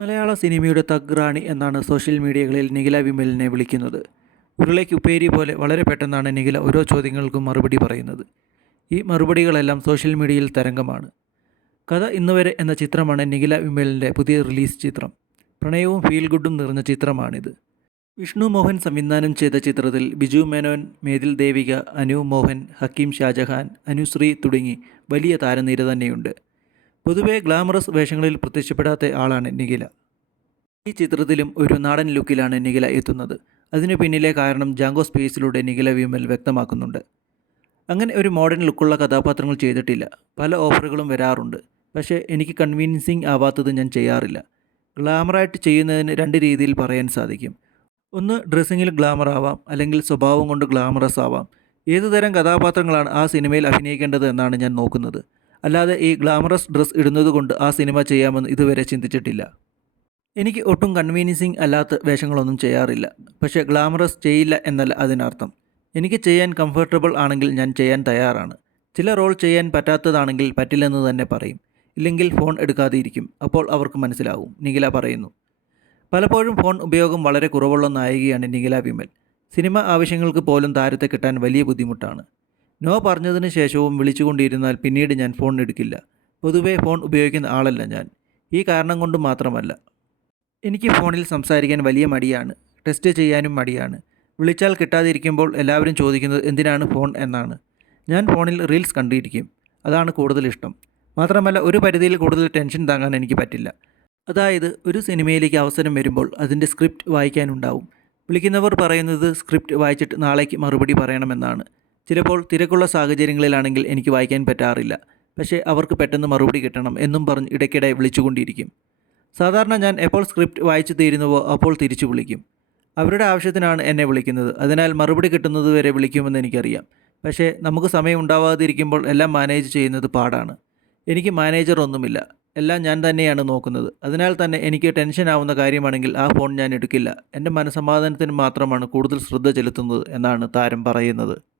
മലയാള സിനിമയുടെ തഗ്റാണി എന്നാണ് സോഷ്യൽ മീഡിയകളിൽ നിഖില വിമലിനെ വിളിക്കുന്നത്. ഉരുളയ്ക്ക് ഉപ്പേരി പോലെ വളരെ പെട്ടെന്നാണ് നിഖില ഓരോ ചോദ്യങ്ങൾക്കും മറുപടി പറയുന്നത്. ഈ മറുപടികളെല്ലാം സോഷ്യൽ മീഡിയയിൽ തരംഗമാണ്. കഥ ഇന്നുവരെ എന്ന ചിത്രമാണ് നിഖില വിമലിന്റെ പുതിയ റിലീസ് ചിത്രം. പ്രണയവും ഫീൽ ഗുഡും നിറഞ്ഞ ചിത്രമാണിത്. വിഷ്ണു മോഹൻ സംവിധാനം ചെയ്ത ചിത്രത്തിൽ ബിജു മേനോൻ മേതിൽ ദേവിക അനു മോഹൻ ഹക്കീം ഷാജഹാൻ അനുശ്രീ തുടങ്ങി വലിയ താരനിര തന്നെയുണ്ട്. പൊതുവെ ഗ്ലാമറസ് വേഷങ്ങളിൽ പ്രത്യക്ഷപ്പെടാത്ത ആളാണ് നിഖില. ഈ ചിത്രത്തിലും ഒരു നാടൻ ലുക്കിലാണ് നിഖില എത്തുന്നത്. അതിനു പിന്നിലെ കാരണം ജാങ്കോ സ്പേസിലൂടെ നിഖില വിമൽ വ്യക്തമാക്കുന്നുണ്ട്. അങ്ങനെ ഒരു മോഡേൺ ലുക്കുള്ള കഥാപാത്രങ്ങൾ ചെയ്തിട്ടില്ല. പല ഓഫറുകളും വരാറുണ്ട്. പക്ഷേ എനിക്ക് കൺവീൻസിങ് ആവാത്തത് ഞാൻ ചെയ്യാറില്ല. ഗ്ലാമറായിട്ട് ചെയ്യുന്നതിന് രണ്ട് രീതിയിൽ പറയാൻ സാധിക്കും. ഒന്ന് ഡ്രസ്സിങ്ങിൽ ഗ്ലാമർ ആവാം അല്ലെങ്കിൽ സ്വഭാവം കൊണ്ട് ഗ്ലാമറസ് ആവാം. ഏതുതരം കഥാപാത്രങ്ങളാണ് ആ സിനിമയിൽ അഭിനയിക്കേണ്ടത് എന്നാണ് ഞാൻ നോക്കുന്നത്. അല്ലാതെ ഈ ഗ്ലാമറസ് ഡ്രസ്സ് ഇടുന്നത് കൊണ്ട് ആ സിനിമ ചെയ്യാമെന്ന് ഇതുവരെ ചിന്തിച്ചിട്ടില്ല. എനിക്ക് ഒട്ടും കൺവീനിയൻസിങ് അല്ലാത്ത വേഷങ്ങളൊന്നും ചെയ്യാറില്ല. പക്ഷേ ഗ്ലാമറസ് ചെയ്യില്ല എന്നല്ല അതിനർത്ഥം. എനിക്ക് ചെയ്യാൻ കംഫർട്ടബിൾ ആണെങ്കിൽ ഞാൻ ചെയ്യാൻ തയ്യാറാണ്. ചില റോൾ ചെയ്യാൻ പറ്റാത്തതാണെങ്കിൽ പറ്റില്ലെന്ന് തന്നെ പറയും. ഇല്ലെങ്കിൽ ഫോൺ എടുക്കാതെ ഇരിക്കും അപ്പോൾ അവർക്ക് മനസ്സിലാവും. നിഖില പറയുന്നു. പലപ്പോഴും ഫോൺ ഉപയോഗം വളരെ കുറവുള്ള നായികയാണ് നിഖില വിമൽ. സിനിമ ആവശ്യങ്ങൾക്ക് പോലും താരത്തെ കിട്ടാൻ വലിയ ബുദ്ധിമുട്ടാണ്. നോ പറഞ്ഞതിന് ശേഷവും വിളിച്ചുകൊണ്ടിരുന്നാൽ പിന്നീട് ഞാൻ ഫോൺ എടുക്കില്ല. പൊതുവേ ഫോൺ ഉപയോഗിക്കുന്ന ആളല്ല ഞാൻ. ഈ കാരണം കൊണ്ട് മാത്രമല്ല. എനിക്ക് ഫോണിൽ സംസാരിക്കാൻ വലിയ മടിയാണ്. ടെസ്റ്റ് ചെയ്യാനും മടിയാണ്. വിളിച്ചാൽ കിട്ടാതിരിക്കുമ്പോൾ എല്ലാവരും ചോദിക്കുന്നത് എന്തിനാണ് ഫോൺ എന്നാണ്. ഞാൻ ഫോണിൽ റീൽസ് കണ്ടിരിക്കും. അതാണ് കൂടുതൽ ഇഷ്ടം. മാത്രമല്ല ഒരു പരിധിയിൽ കൂടുതൽ ടെൻഷൻ താങ്ങാൻ എനിക്ക് പറ്റില്ല. അതായത് ഒരു സിനിമയിലേക്ക് അവസരം വരുമ്പോൾ അതിന്റെ സ്ക്രിപ്റ്റ് വായിക്കാനുണ്ടാവും. വിളിക്കുന്നവർ പറയുന്നത് സ്ക്രിപ്റ്റ് വായിച്ചിട്ട് നാളേക്ക് മറുപടി പറയണമെന്നാണ്. ചിലപ്പോൾ തിരക്കുള്ള സാഹചര്യങ്ങളിലാണെങ്കിൽ എനിക്ക് വായിക്കാൻ പറ്റാറില്ല. പക്ഷേ അവർക്ക് പെട്ടെന്ന് മറുപടി കിട്ടണം എന്നും പറഞ്ഞ് ഇടയ്ക്കിടെ വിളിച്ചുകൊണ്ടിരിക്കും. സാധാരണ ഞാൻ എപ്പോൾ സ്ക്രിപ്റ്റ് വായിച്ചു തീരുന്നുവോ അപ്പോൾ തിരിച്ചു വിളിക്കും. അവരുടെ ആവശ്യത്തിനാണ് എന്നെ വിളിക്കുന്നത്. അതിനാൽ മറുപടി കിട്ടുന്നത് വരെ വിളിക്കുമെന്ന് എനിക്കറിയാം. പക്ഷേ നമുക്ക് സമയം ഉണ്ടാവാതിരിക്കുമ്പോൾ എല്ലാം മാനേജ് ചെയ്യുന്നത് പാടാണ്. എനിക്ക് മാനേജർ ഒന്നുമില്ല. എല്ലാം ഞാൻ തന്നെയാണ് നോക്കുന്നത്. അതിനാൽ തന്നെ എനിക്ക് ടെൻഷൻ ആവുന്ന കാര്യമാണെങ്കിൽ ആ ഫോൺ ഞാൻ എടുക്കില്ല. എന്റെ മനസ്സമാധാനത്തിന് മാത്രമാണ് കൂടുതൽ ശ്രദ്ധ ചെലുത്തുന്നത് എന്നാണ് താരം പറയുന്നത്.